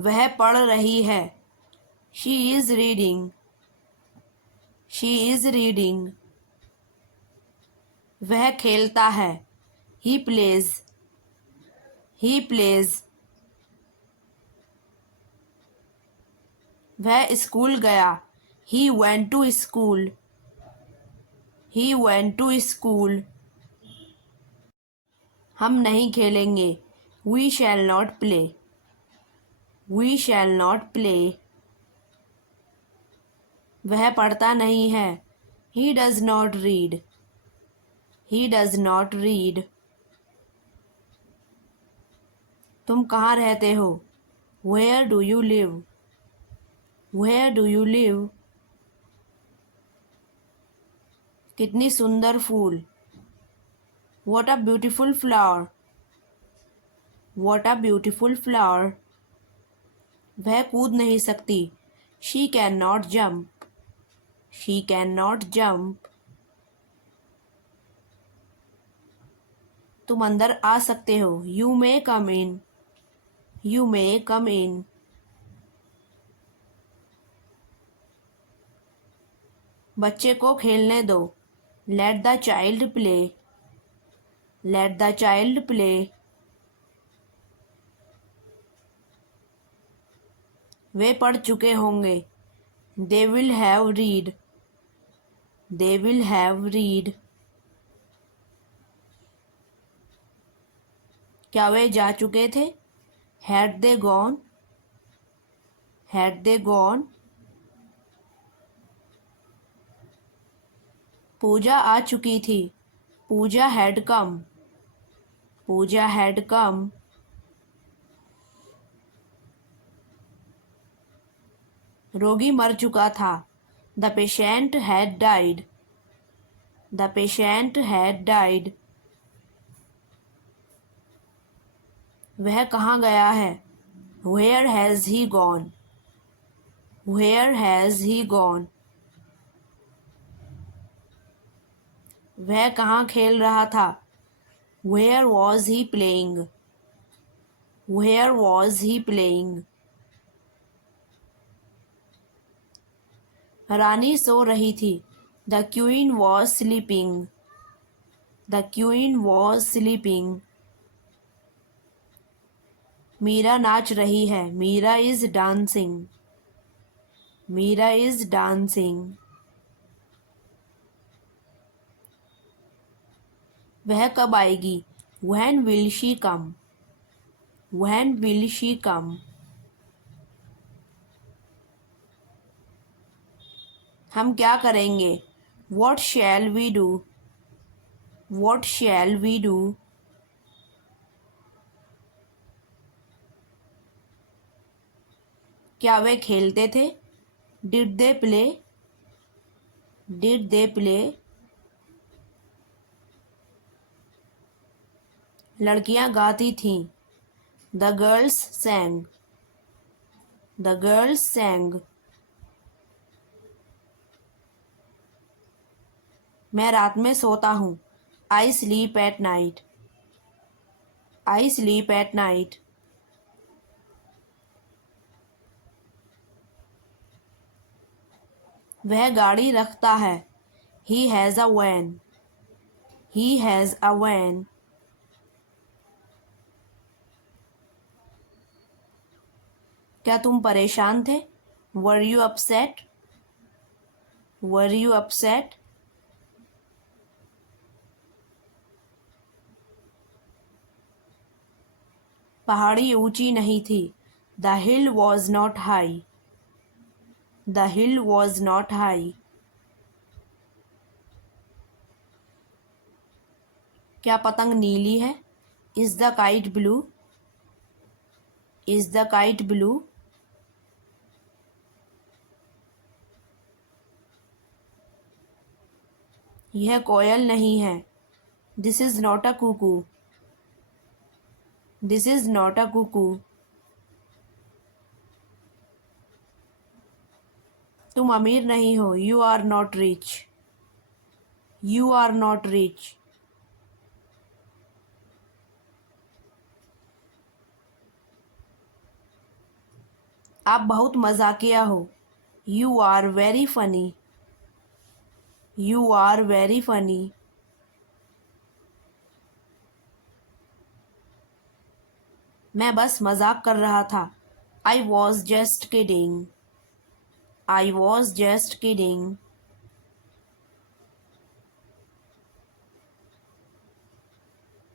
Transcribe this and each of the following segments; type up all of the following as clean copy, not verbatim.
वह पढ़ रही है। She is reading. She is reading. वह खेलता है। He plays. He plays. वह स्कूल गया। He went to school. He went to school. हम नहीं खेलेंगे। We shall not play. We shall not play. वह पढ़ता नहीं है। He does not read. He does not read. तुम कहाँ रहते हो? Where do you live? Where do you live? कितनी सुंदर फूल। What a beautiful flower. What a beautiful flower. वह कूद नहीं सकती। She can not jump. She can not jump. तुम अंदर आ सकते हो। You may come in. You may come in. बच्चे को खेलने दो। Let the child play. Let the child play. वे पढ़ चुके होंगे। They will have read. They will have read. क्या वे जा चुके थे? Had they gone. Had they gone. Pooja आ चुकी थी। Pooja had come. Pooja had come. रोगी मर चुका था। The patient had died. The patient had died. वह कहाँ गया है? Where has he gone. Where has he gone. वह कहाँ खेल रहा था? Where was he playing. Where was he playing. रानी सो रही थी। The queen was sleeping. The queen was sleeping. Meera नाच रही है। Meera is dancing. Meera is dancing. वह कब आएगी? When will she come. When will she come. हम क्या करेंगे? What shall we do. What shall we do. क्या वे खेलते थे? Did they play. Did they play. लड़कियां गाती थीं। The girls sang. The girls sang. मैं रात में सोता हूँ। I sleep at night. I sleep at night. वह गाड़ी रखता है। He has a van. He has a van. क्या तुम परेशान थे? Were you upset. Were you upset. पहाड़ी ऊंची नहीं थी। The hill was not high. The hill was not high. क्या पतंग नीली है? Is the kite blue. Is the kite blue. यह कोयल नहीं है। This is not a cuckoo. This is not a cuckoo. तुम अमीर नहीं हो। You are not rich. You are not rich. आप बहुत मजाकिया हो। You are very funny. You are very funny. मैं बस मजाक कर रहा था। आई was just kidding. I was just kidding.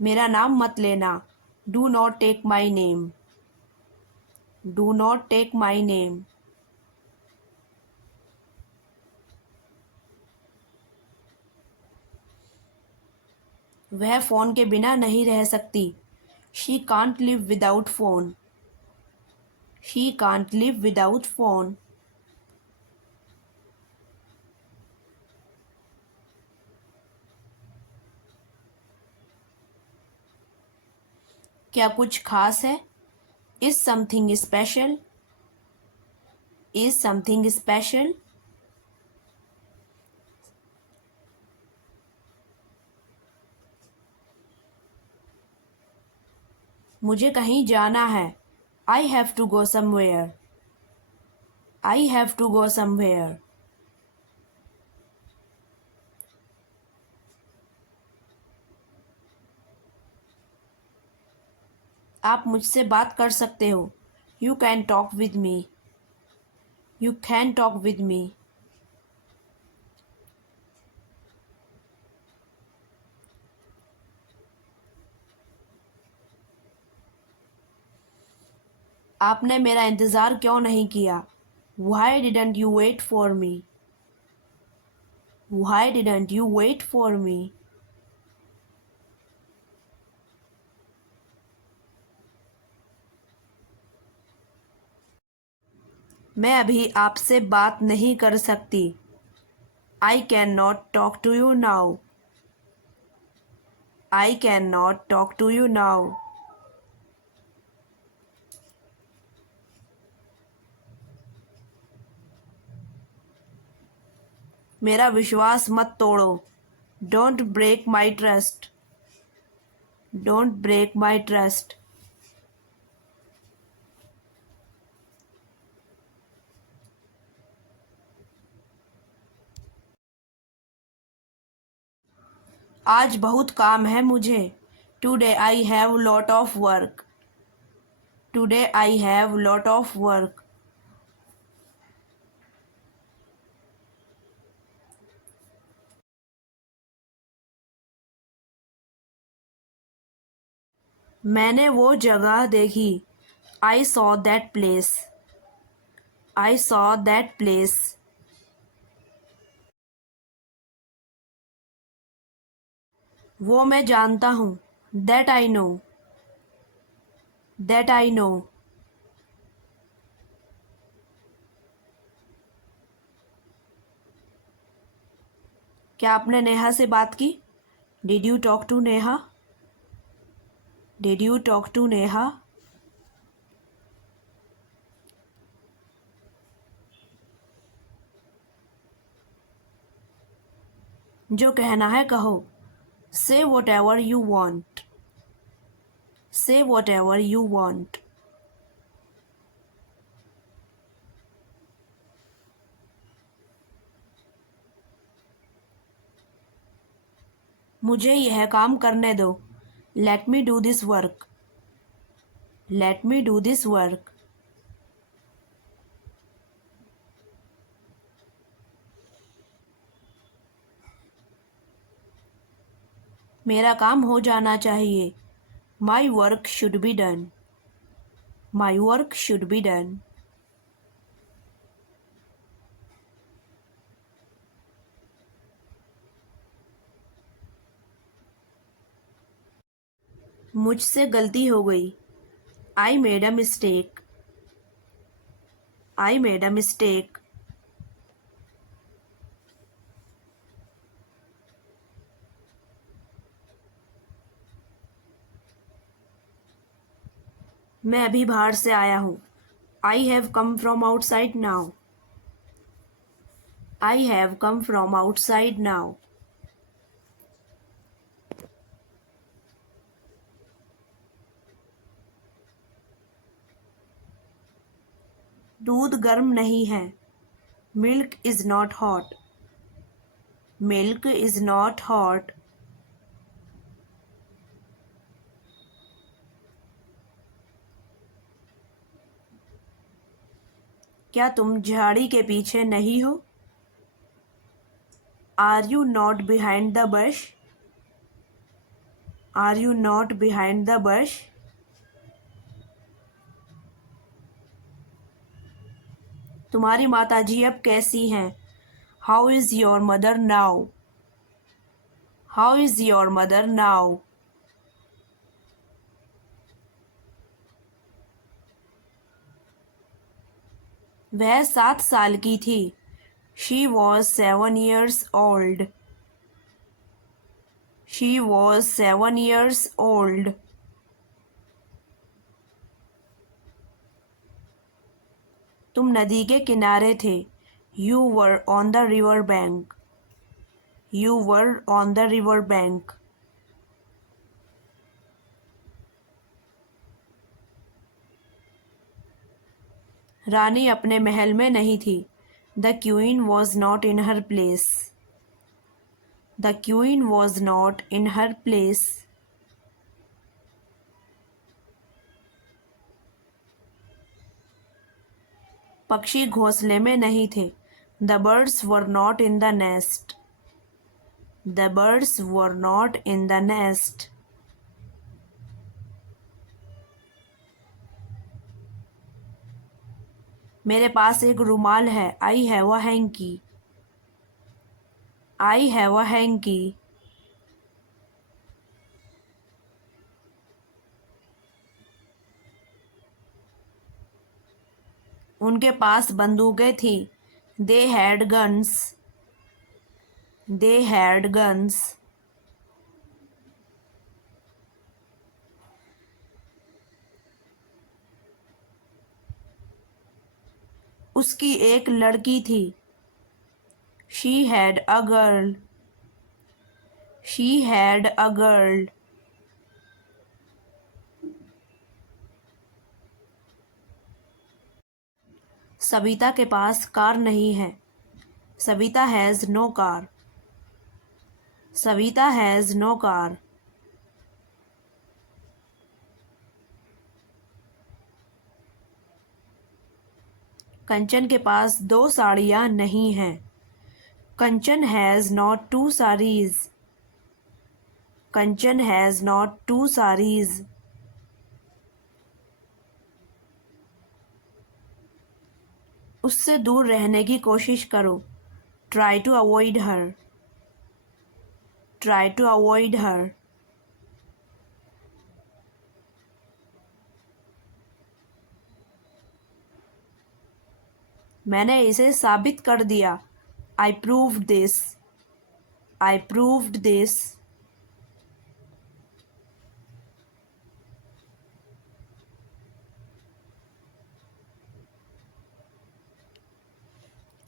मेरा नाम मत लेना। Do not take my name. Do not take my name. वह फ़ोन के बिना नहीं रह सकती। She can't live without phone. She can't live without phone. क्या कुछ खास है? Is something special? Is something special? मुझे कहीं जाना है। I have to go somewhere. I have to go somewhere. आप मुझसे बात कर सकते हो। You can talk with me. You can talk with me. आपने मेरा इंतज़ार क्यों नहीं किया? Why didn't you wait for me? Why didn't you wait for me? मैं अभी आपसे बात नहीं कर सकती। I can not talk to you now. I can not talk to you now. मेरा विश्वास मत तोड़ो। Don't break my trust. Don't break my trust. आज बहुत काम है मुझे। Today I have lot of work. Today I have lot of work. मैंने वो जगह देखी। I saw that place. I saw that place. वो मैं जानता हूँ। That I know. That I know. क्या आपने नेहा से बात की? Did you talk to Neha? Did you talk to Neha? जो कहना है कहो। Say whatever you want. Say whatever you want. मुझे यह काम करने दो। Let me do this work. Let me do this work. मेरा काम हो जाना चाहिए। My work should be done. My work should be done. मुझसे गलती हो गई। I made a mistake. I made a mistake. मैं अभी बाहर से आया हूँ। I have come from outside now. I have come from outside now. दूध गर्म नहीं है. Milk is not hot. Milk is not hot. क्या तुम झाड़ी के पीछे नहीं हो? Are you not behind the bush? Are you not behind the bush? तुम्हारी माताजी अब कैसी हैं? How is your mother now? How is your mother now? वह 7 साल की थी. She was 7 years old. She was 7 years old. तुम नदी के किनारे थे. You were on the river bank. You were on the river bank. रानी अपने महल में नहीं थी. The queen was not in her place. The queen was not in her place. पक्षी घोंसले में नहीं थे. The birds were not in the nest. The birds were not in the nest. मेरे पास एक रुमाल है. I have a hanky. I have a hanky. उनके पास बंदूकें थी. They had guns. They had guns. उसकी एक लड़की थी. She had a girl. She had a girl. Savita के पास कार नहीं है. Savita has no car. Savita has no car. कंचन के पास 2 साड़ियाँ नहीं हैं. कंचन has not 2 sarees. Kanchan has not 2 sarees. उससे दूर रहने की कोशिश करो. Try to avoid her. Try to avoid her. मैंने इसे साबित कर दिया. I proved this. I proved this.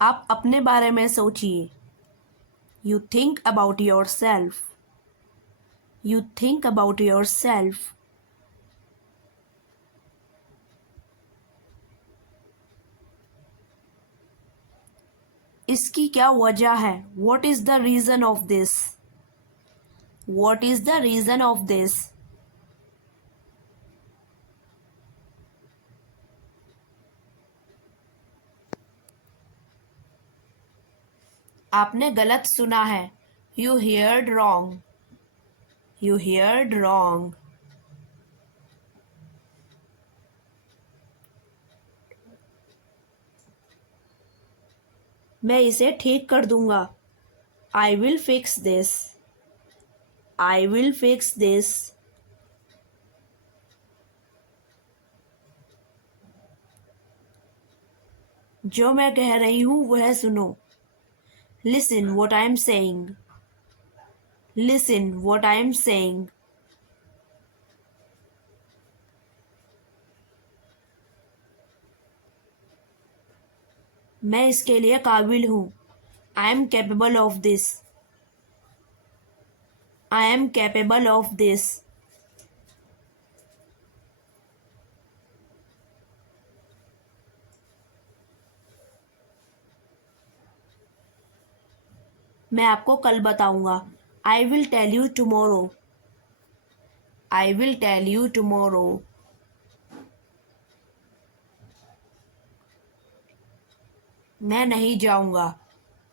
आप अपने बारे में सोचिए. You think about yourself. You think about yourself. इसकी क्या वजह है? What is the reason of this? What is the reason of this? आपने गलत सुना है. You heard wrong. You heard wrong. मैं इसे ठीक कर दूंगा. I will fix this. I will fix this. जो मैं कह रही हूँ वह सुनो. Listen what I am saying. Listen what I am saying. मैं इसके लिए काबिल हूँ. I am capable of this. I am capable of this. मैं आपको कल बताऊंगा. I will tell you tomorrow. I will tell you tomorrow. मैं नहीं जाऊंगा.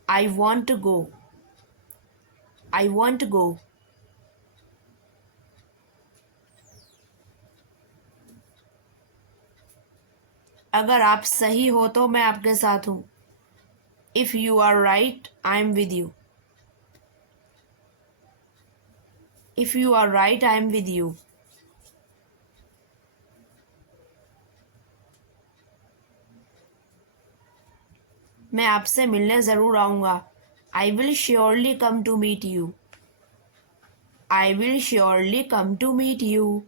I want to go. I want to go. अगर आप सही हो तो मैं आपके साथ हूँ. If you are right, I am with you. If you are right, I am with you. मैं आपसे मिलने ज़रूर आऊँगा. I will surely come to meet you. I will surely come to meet you.